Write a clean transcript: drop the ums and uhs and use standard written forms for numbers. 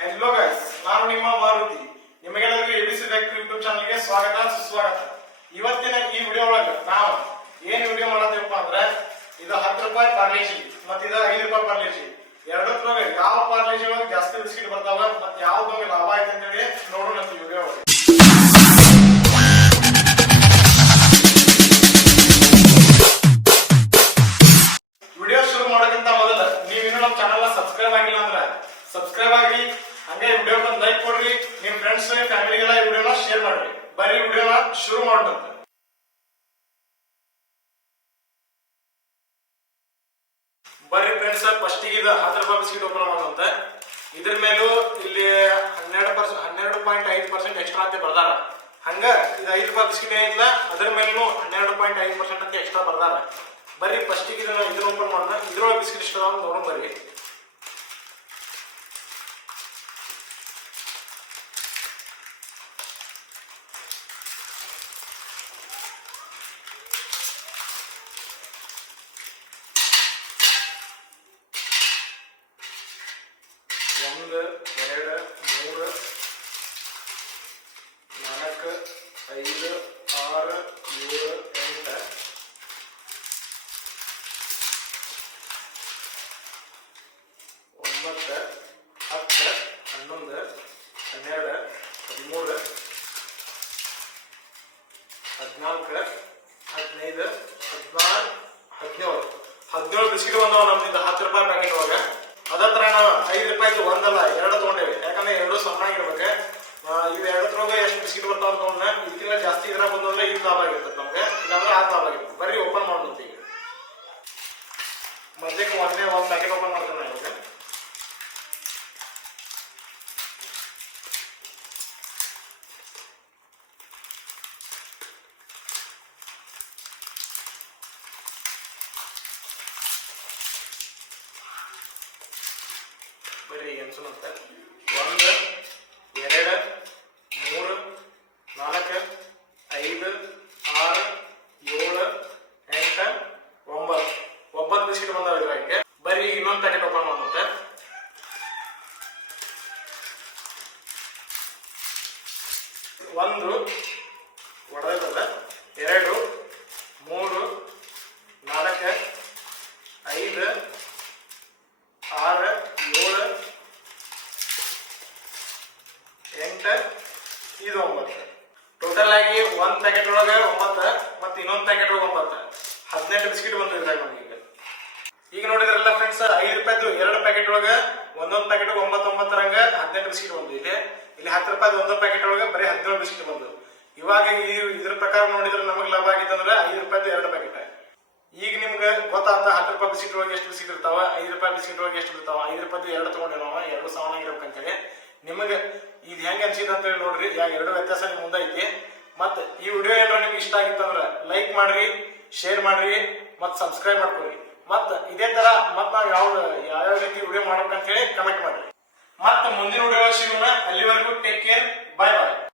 Hello guys, ನಾನು ನಿಮ್ಮ ಮಾರುತಿ. ನಿಮಗೆಲ್ಲರಿಗೂ ಎಬಿಸಿ ಫ್ಯಾಕ್ಟರಿ ಯೂಟ್ಯೂಬ್ ಚಾನಲ್ಗೆ ಸ್ವಾಗತ ಸುಸ್ವಾಗತ. ಇವತ್ತಿನ ಈ ವಿಡಿಯೋ ಒಳಗೆ ನಾವು ಏನ್ ವಿಡಿಯೋ ಮಾಡತ್ತೇವಪ್ಪ ಅಂದ್ರೆ ಇದು 10 ರೂಪಾಯಿ ಪಾರ್ಲೇಜಿ ಮತ್ತು ಇದು 5 ರೂಪಾಯಿ ಪಾರ್ಲೇಜಿ. ಎರಡತ್ರೊಳಗೆ ಯಾವ ಪಾರ್ಲೇಜಿ ಒಳಗೆ ಜಾಸ್ತಿ ಬಿಸ್ಕಿಟ್ ಬರ್ತಾವ ಮತ್ತೆ ಯಾವ್ದು ಲಾಭ ಐತೆ ಅಂತೇಳಿ ನೋಡೋಣ ಈ ವಿಡಿಯೋ ಒಳಗೆ. ವಿಡಿಯೋ ಶುರು ಮಾಡೋಕ್ಕಿಂತ ಮೊದಲು ನೀವು ಇನ್ನೂ ನಮ್ಮ ಚಾನಲ್ ಸಬ್ಸ್ಕ್ರೈಬ್ ಆಗಿಲ್ಲ ಅಂದ್ರೆ ಸಬ್ಸ್ಕ್ರೈಬ್ ಆಗಿ, ಹಂಗೆ ವಿಡಿಯೋ ಒಂದು ಲೈಕ್ ಕೊಡ್ರಿ, ನಿಮ್ ಫ್ರೆಂಡ್ಸ್ ಫ್ಯಾಮಿಲಿಗೆಲ್ಲ ಈ ವಿಡಿಯೋನ ಶೇರ್ ಮಾಡ್ರಿ. ಬರೀ ವಿಡಿಯೋನ ಶುರು ಮಾಡೋಣ. ಬರ್ರಿ ಫ್ರೆಂಡ್ಸ್, ಫಸ್ಟ್ ಇದು 10 ರೂಪಾಯಿ ಬಿಸ್ಕಿಟ್ ಓಪನ್ ಮಾಡೋದಂತ. ಇದ್ರ ಮೇಲೂ ಇಲ್ಲಿ 12.5% ಎಕ್ಸ್ಟ್ರಾ ಅಂತ ಬರ್ದಾರ. ಹಂಗ ಇದು 5 ರೂಪಾಯಿ ಬಿಸ್ಕಿಟ್ ಏನಿಲ್ಲ ಅದ್ರ ಮೇಲೂ 12.5% ಅಂತ ಎಕ್ಸ್ಟ್ರಾ ಬರ್ದಾರ. ಬರ್ರಿ ಫಸ್ಟ್ ಇದನ್ನ ಓಪನ್ ಮಾಡೋಣ. ಇದ್ರೊಳಗೆ ಬಿಸ್ಕಿಟ್ ಇಷ್ಟ ನೋಡೋಣ ಬರ್ರಿ. ಒಂದು 2 3 4 5 6 7 8 9 10 11 12 13 14 15 16 17 ಬಿಸ್ಕಿಟ್ ಬಂದವ ನಮ್ದು 10 ರೂಪಾಯಿ ಪ್ಯಾಕೆಟ್ ಒಳಗೆ. ಅದತ್ರ ನಾವು 5 ರೂಪಾಯಿದು ಒಂದಲ್ಲ 2 ತಗೊಂಡೇವಿ, ಯಾಕಂದ್ರೆ 2 ಸಣ್ಣಾಗಿರ್ಬೇಕು. ಇವು 2 ಎಷ್ಟು ಬಿಸ್ಕಿಟ್ ಬರ್ತಾವ ತಗೊಂಡ, ಇದಕ್ಕಿಂತ ಜಾಸ್ತಿ ಇದ್ರ ಬಂದ್ರೆ ಇದು ಲಾಭ ಆಗಿರ್ತದೆ ನಮ್ಗೆ, ಇಲ್ಲಾಂದ್ರೆ ಆ ಲಾಭ ಆಗಿರ್ತದೆ. ಬರೀ ಓಪನ್ ಮಾಡೋದು. ಈಗ ಮಧ್ಯಕ್ಕೆ ಒಂದು ಪ್ಯಾಕೆಟ್ ಓಪನ್ ಮಾಡ್ತೇನೆ ಇವಾಗ. ಬರೀ ಅನ್ಸುತ್ತೆ 1 2 3 4 5 6 7 8 9 ಬಿಸ್ಕಿಟ್ ಬಂದಾವ ಇದ್ರಾಗೆ. ಬರೀ ಇನ್ನೊಂದು ಪ್ಯಾಕೆಟ್ ಓಪನ್ ಮಾಡುತ್ತೆ. ಒಂದು ಒಡೆದದ, 2 3 4 5 6 7 8 ಇದು 9. ಟೋಟಲ್ ಆಗಿ ಒಂದ್ ಪ್ಯಾಕೆಟ್ ಒಳಗೆ 9 ಮತ್ತೆ ಇನ್ನೊಂದು ಪ್ಯಾಕೆಟ್ ಒಳಗೆ 9, 18 ಬಿಸ್ಕಿಟ್ ಬಂದಿದ್ದಾಗ ನಮ್ಗೆ. ಈಗ ನೋಡಿದ್ರಲ್ಲ ಫ್ರೆಂಡ್ಸ್, 5 ರೂಪಾಯಿದು 2 ಪ್ಯಾಕೆಟ್ ಒಳಗೆ ಒಂದೊಂದು ಪ್ಯಾಕೆಟ್ 9 ರಂಗ 18 ಬಿಸ್ಕಿಟ್ ಬಂದು. ಇಲ್ಲಿ 10 ರೂಪಾಯಿದು ಒಂದು ಪ್ಯಾಕೆಟ್ ಒಳಗೆ ಬರೀ 17 ಬಿಸ್ಕಿಟ್ ಬಂದು. ಇವಾಗ ಇದ್ರ ಪ್ರಕಾರ ನೋಡಿದ್ರೆ ನಮಗೆ ಲಾಭ ಆಗಿತ್ತಂದ್ರೆ 5 ರೂಪಾಯಿದು 2 ಪ್ಯಾಕೆಟ್. ಈಗ ನಿಮ್ಗೆ ಗೊತ್ತಾಗ್ತ 10 ರೂಪಾಯಿ ಬಿಸ್ಕಿಟ್ ಒಳಗೆ ಎಷ್ಟು ಬಿಸ್ಕಿಟ್ ಇರ್ತಾವ, 5 ರೂಪಾಯಿ ಬಿಸ್ಕಿಟ್ ಒಳಗೆ ಎಷ್ಟು ಇರ್ತಾವ. 5 ರೂಪಾಯಿದು 2 ತಗೊಂಡೆ ನಾವು, 2 ಸಮಾನಾಗಿರ್ಬೇಕಂತೇಳಿ. ನಿಮಗೆ ಇದು ಹೆಂಗೆ ಅನ್ಸಿದ ಅಂತ ಹೇಳಿ ನೋಡ್ರಿ. ಯಾಕೆ 2 ವ್ಯತ್ಯಾಸ ನಿಮ್ ಮುಂದೆ ಐತಿ. ಮತ್ತೆ ಈ ವಿಡಿಯೋ ಏನಾರ ನಿಮ್ಗೆ ಇಷ್ಟ ಆಗಿತ್ತಂದ್ರೆ ಲೈಕ್ ಮಾಡ್ರಿ, ಶೇರ್ ಮಾಡ್ರಿ, ಮತ್ತೆ ಸಬ್ಸ್ಕ್ರೈಬ್ ಮಾಡ್ಕೊರಿ. ಮತ್ತೆ ಇದೇ ತರ ಮತ್ತೆ ನಾವು ಯಾವ ರೀತಿ ವಿಡಿಯೋ ಮಾಡ್ಬೇಕಂತ ಹೇಳಿ ಕಮೆಂಟ್ ಮಾಡ್ರಿ. ಮತ್ತೆ ಮುಂದಿನ ವಿಡಿಯೋ ಸಿಗೋಣ. ಅಲ್ಲಿವರೆಗೂ ಟೇಕ್ ಕೇರ್, ಬಾಯ್ ಬಾಯ್.